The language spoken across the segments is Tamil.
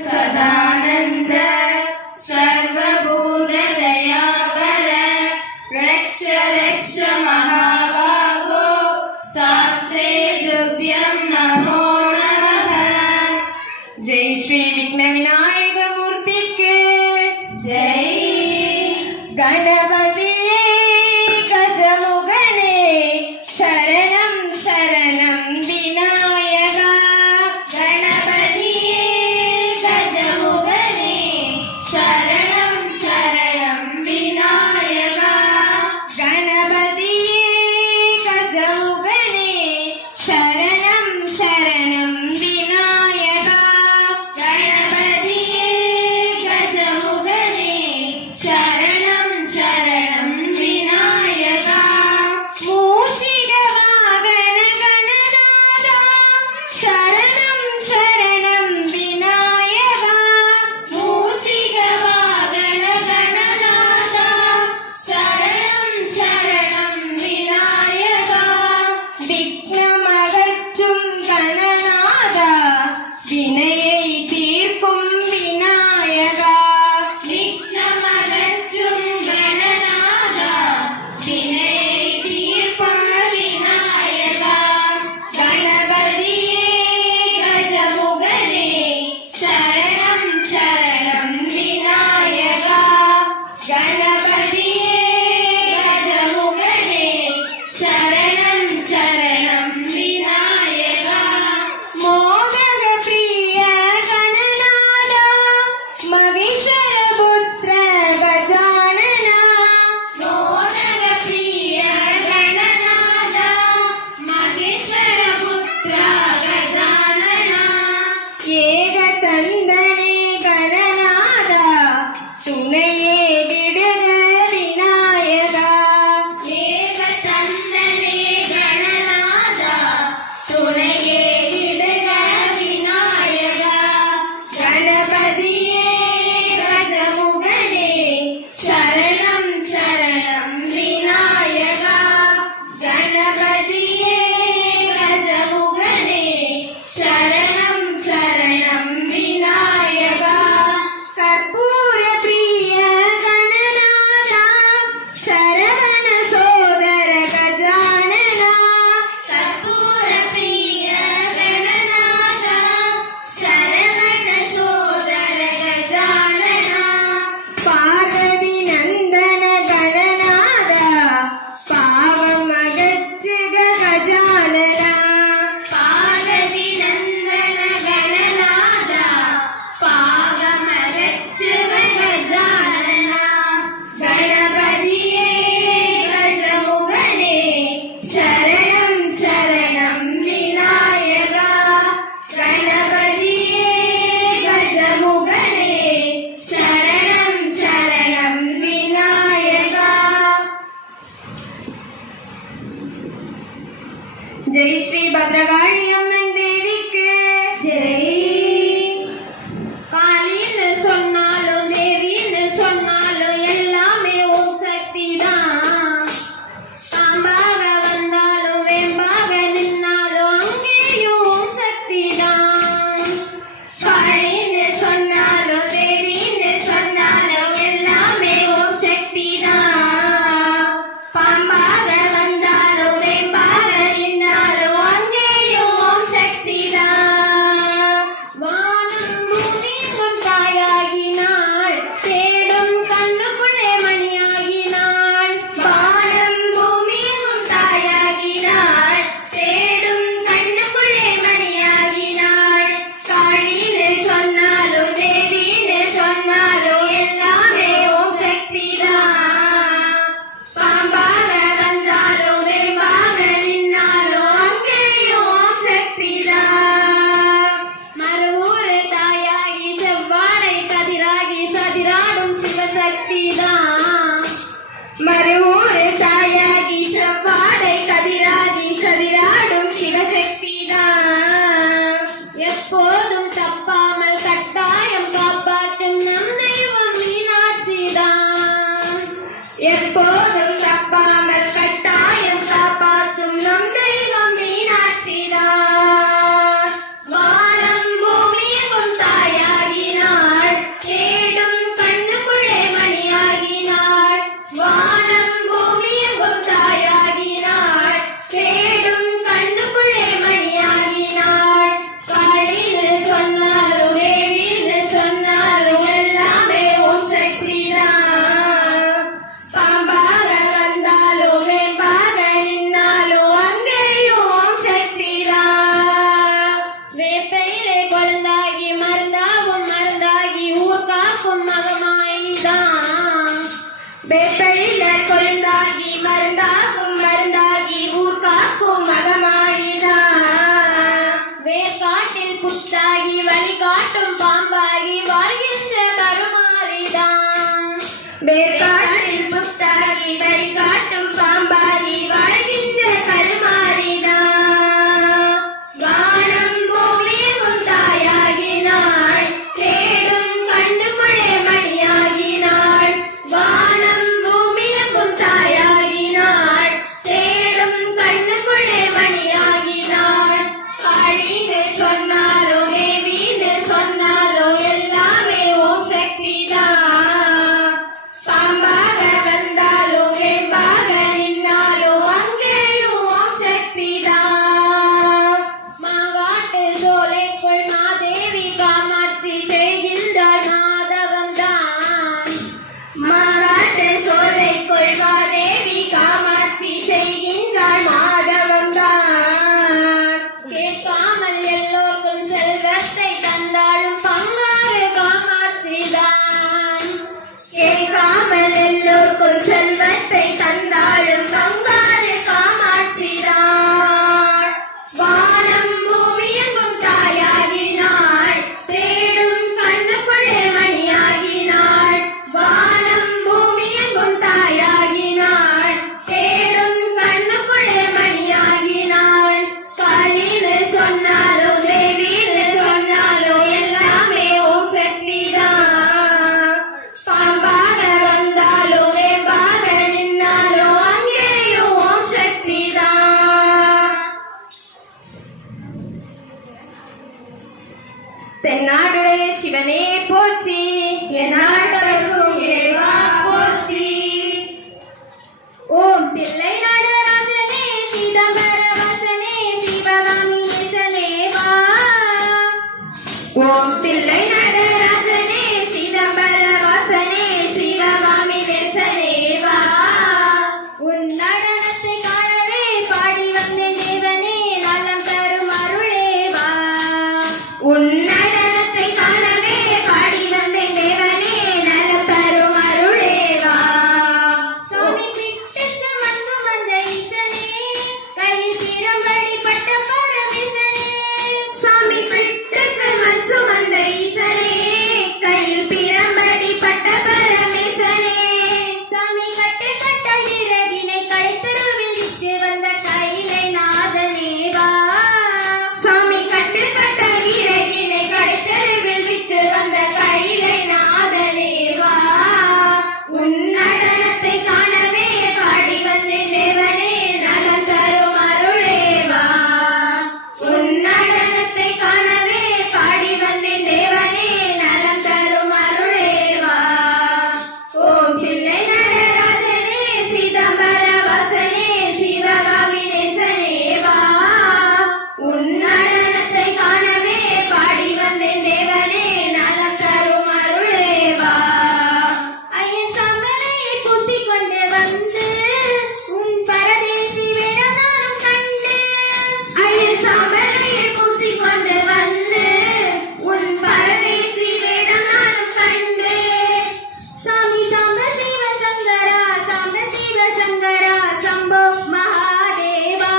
सदानंद सर्वभूत दयावर रक्ष रक्ष महाबाहो शास्त्रे तुभ्यं नमो नमः। जय श्री विघ्न विनायक मूर्ति के जय। गणपति गजमुगने शरणं शरणं विनायका। गणपति गजमुगने शरणं शरणं विनायका। गणपति गजमुगने शरणं शरणं विनायका। गणपति गजमुगने தந்தாளும் பங்காரு காமாட்சிதான். வானம் பூமி எங்கும் தாயாகினாள், தேடும் கண்ணுக்குள்ளே மணியாகினாள். வானம் பூமி எங்கும் தாயாகினாள், தேடும் கண்ணுக்குள்ளே மணியாகினாள். காளின்னு சொன்னாலோ தேவின்னு சொன்னாலோ எல்லாமே ஓம் சக்திதான். பாம்பாக வந்தாலோ வேம்பாக நின்னாலோ அங்கேயும் ஓம் சக்திதான். தென்னாடுடைய சிவனே போற்றி, எந்நாட்டவர்க்கும் இறைவா போற்றி. ஓம் தில்லை நடராஜனே சிதம்பர வாசனே சிவகாமி நேசனே வா. ஓம் தில்லை நடராஜனே சிதம்பர வாசனே சிவகாமி நேசனே வா. உன் நடனத்தை காணவே பாடி வந்தேன் தேவனே, நலம் தரும் அருளே வா. உன் நடனத்தை காணவே பாடி வந்தேன் தேவனே, நலம் தரும் அருளே வா. சாமி பிட்டுக்கு மண்ணு வந்த ஈசனே, கையில் சிரம்படி பட்ட பரமேசனே. சாமி பிட்டுக்கு மண் சுமந்த ஈசனே, கையில் பிரம்படி பட்ட பரமேசனே. சாமி கட்டு கட்ட இறகினை கடைத்தருவில் விட்டு வந்த கையிலை நாதனே வா. சாமி கட்டு கட்ட இறகினை கடைத்தருவில் விட்டு வந்த கையிலை நாதனே வா. உன் நடனத்தை காணவே பாடி வந்தேன் தேவனே, நலம் தரும் அருளே வா. உன் நடனத்தை காணவே பாடி வந்தேன் தேவனே, நலம் தரும் அருளே வா. ஓம் தில்லை நடராஜனே சிதம்பர வாசனே சிவகாமி நேசனே வா. உன் நடனத்தை காணவே பாடி வந்தேன் தேவனே, நலம் தரும் அருளே வா. ஐயன் சாம்பலையை பூசிக் கொண்டு வந்து உன் பரதேசி வேடம் நானும் கண்டு. ஐயன் சாம்பலையை பூசிக் கொண்டு வந்து உன் பரதேசி வேடம் நானும் கண்டு. சாமி சாம்ப சிவ சங்கரா சாம்ப சிவ சங்கரா சம்போ மகாதேவா.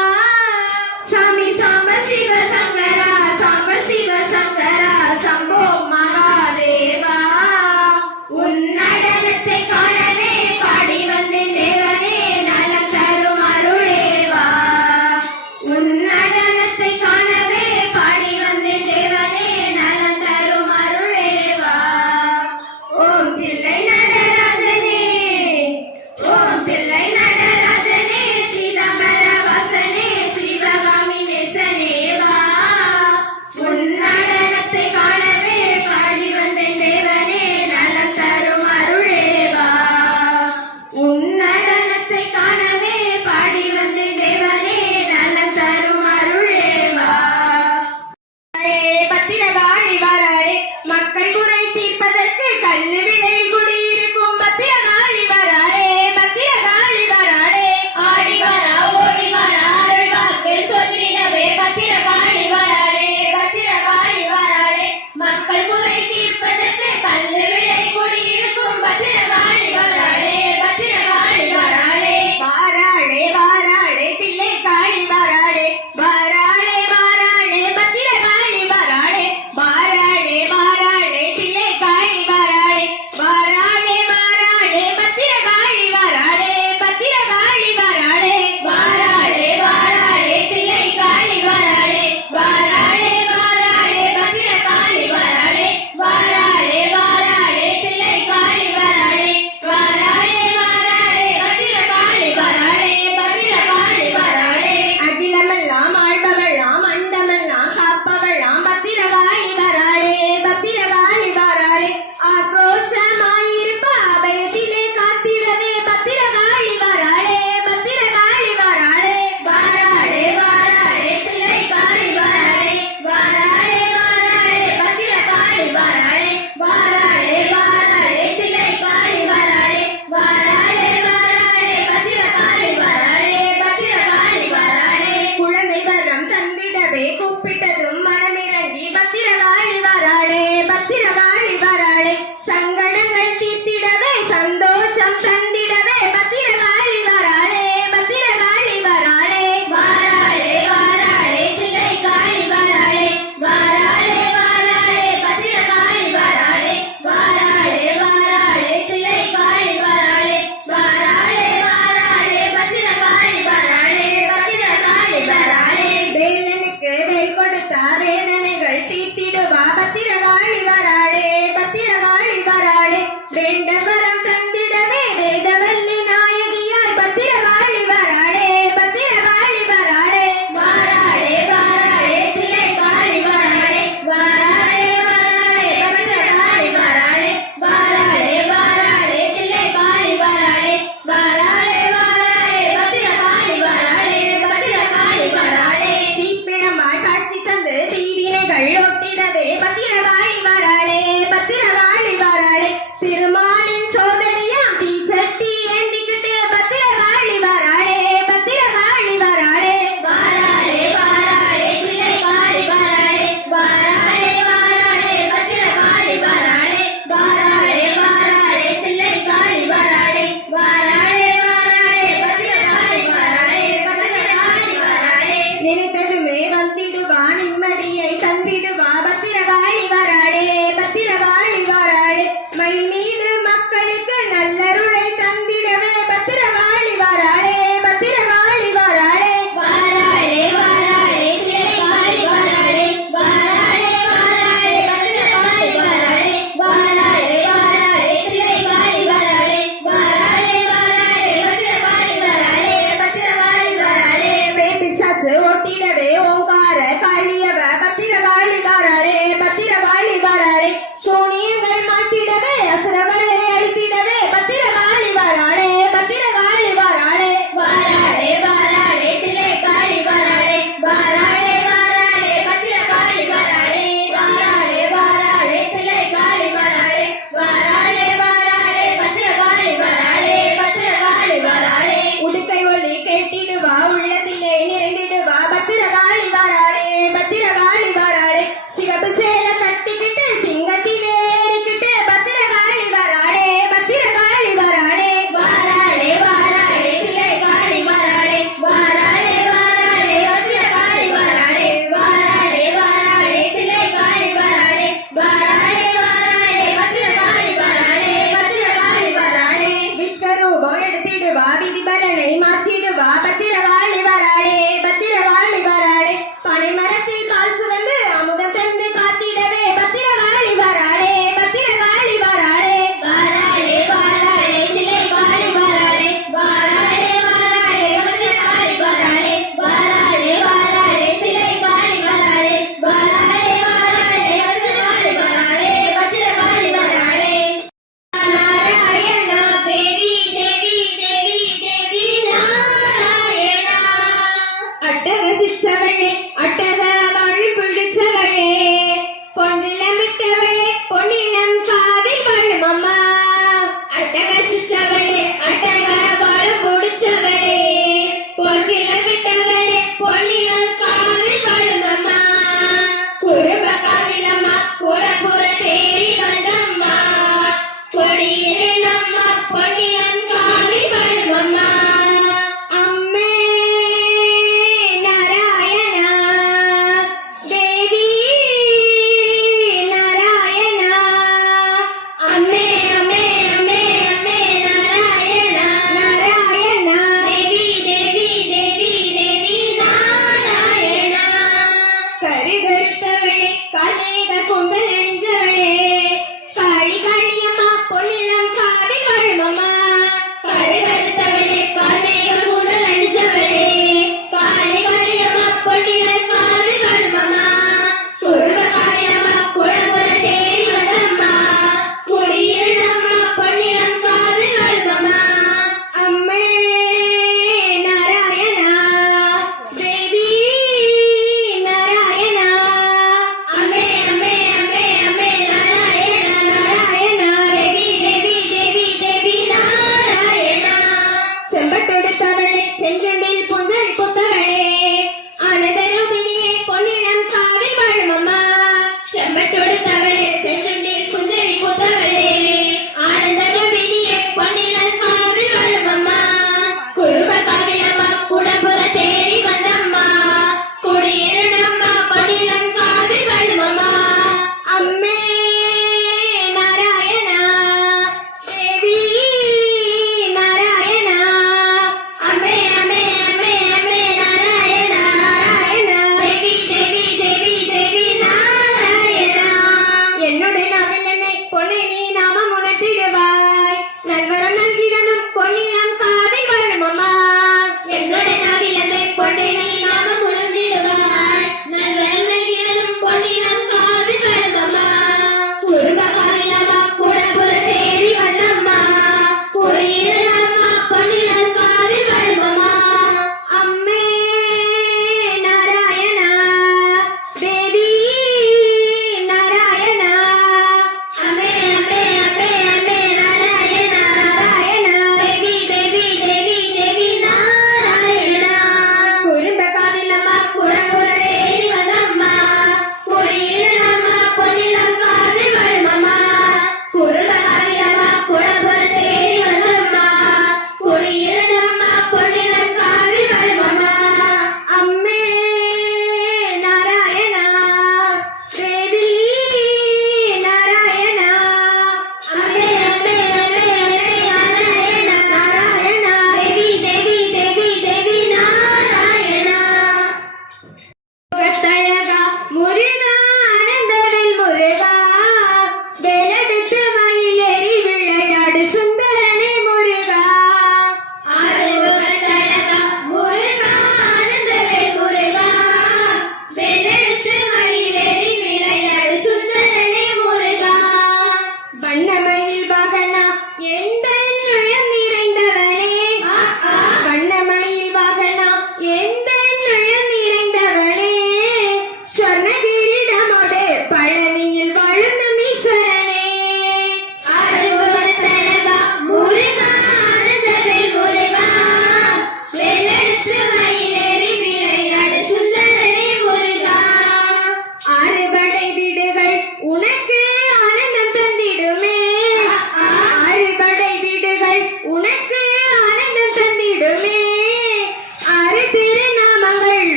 சாமி சாம்ப சிவ சங்கரா சாம்ப சிவ சங்கரா சம்போ மகாதேவா. உன் நடனத்தை காணவே பாடி வந்தேன் தேவனே, நலம் தரும் அருளே வா. உன் நடனத்தை காணவே பாடி வந்தேன் தேவனே, நலம் தரும் அருளே வா. ஓம் தில்லை நடராஜனே, ஓம் தில்லை நடராஜனே சிதம்பர வாசனே சிவகாமி நேசனே வா. உன் நடனத்தை காணவே பாடி வந்தேன் தேவனே, நலம் தரும் அருளே வா. உன் நடனத்தை காணவே பாடி வந்தேன் தேவனே, நலம் தரும் அருளே வா. பத்திரகாளி வராளே, மக்கள் குறை தீர்ப்பதற்கு கல்லு விலையில் குடியிருக்கும் பத்திரகாளி வராளே, பத்திரகாளி வராளே. ஆடி வரா ஓடி வரா அருள் வாக்கு சொல்லிடவே பத்திரகாளி வராளே, பத்திரகாளி வராளே. மக்கள் குறை தீர்ப்பதற்கு கல்லு விலை குடியிருக்கும் பத்திரகாளி வராளே, பத்திரகாளி வராளே. வாராளே வாராளே தில்லை காளி வராளே, வாராளே வாராளே பத்திரகாளி வராளே. வாராளே வாராளே தில்லை காளி வராளே, வாராளே வாராளே பத்திரகாளி வராளே, பத்திரகாளி வராளே. வாராளே வாராளே தில்லை காளி வராளே, வாராளே வாராளே பத்திரகாளி வராளே, வாராளே வாராளே தில்லை காளி வராளே.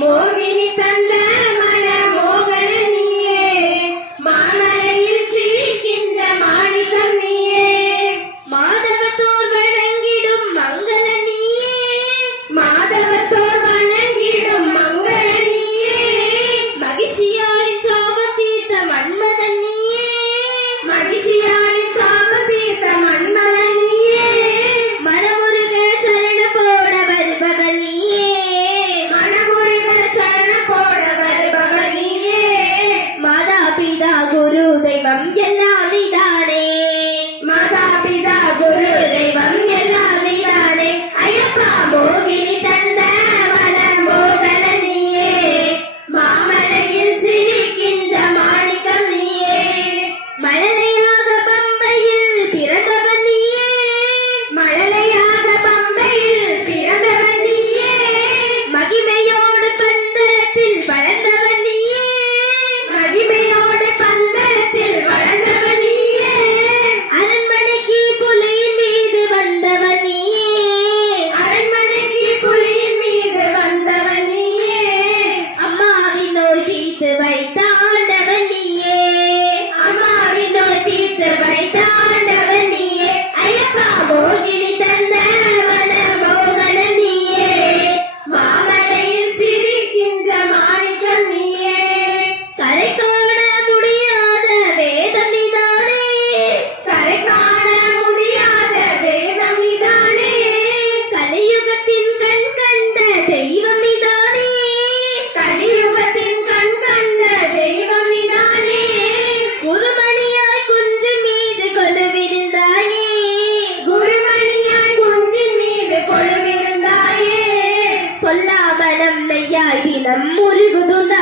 மோகினி தந்த மன மோகன நீயே மாமலையில் சிரிக்கின்ற மாணிக்கம் நீயே மாதவத்தோர் வணங்கிடும் மங்கள நீயே மாதவத்தோர் வணங்கிடும் மங்கள நீயே மகிழ்ச்சியாளின் சாபம் தீர்த்த மன்மதன் நீயே மகிழ்ச்சியாளின் சாபம் தீர்த்த மன்மதன் நீயே மனமுருக சரண போட வருபவன் நீயே மனமுருக சரண போட வருபவன் நீயே மாதா பிதா குரு தெய்வம் எல்லாம் நீதானே மாதா பிதா குரு தெய்வம் எல்லாம் நீதானே ஐயப்பா மோகினி தந்த மன மோகன நீயே மாமலையில் சிரிக்கின்ற மாணிக்கம் நீயே மழலையாக பம்பையில் பிறந்தவன் நீயே மழலையாக பம்பையில் பிறந்தவன் நீயே மகிமையோடு பந்தரத்தில் வளர்ந்தவன் நீயே மகிமையோடு பந்தரத்தில் வளர்ந்தவன் நீயே அரண்மனைக்கு புலியின் மீது வந்தவன் நீயே அரண்மனைக்கு புலியின் மீது வந்தவன் நீயே அம்மாவின் நோய் தீர்த்து வைத்த ஆண்டவன் நீயே அம்மாவின் நோய் தீர்த்து வைத்த ஆண்டவன் நீயே ஐயப்பா மோகினி தந்த மன மோகன நீயே மாமலையில் சிரிக்கின்ற மாணிக்கம் நீயே கரை காண முடியாத வேதம் நீதானே கரை காண முடியாத வேதம் நீதானே கலியுகத்தின் கண் கண்ட தெய்வம் நீதானே கலியுகத்தின் கண் கண்ட தெய்வம் நீதானே குருமணியாய் குஞ்சு மீது கொலுவிருந்தாயே குருமணியாய் குஞ்சு மீது கொலுவிருந்தாயே பொல்லா மனம் நெய்யாய் தினம் முருகுதுந்தாயே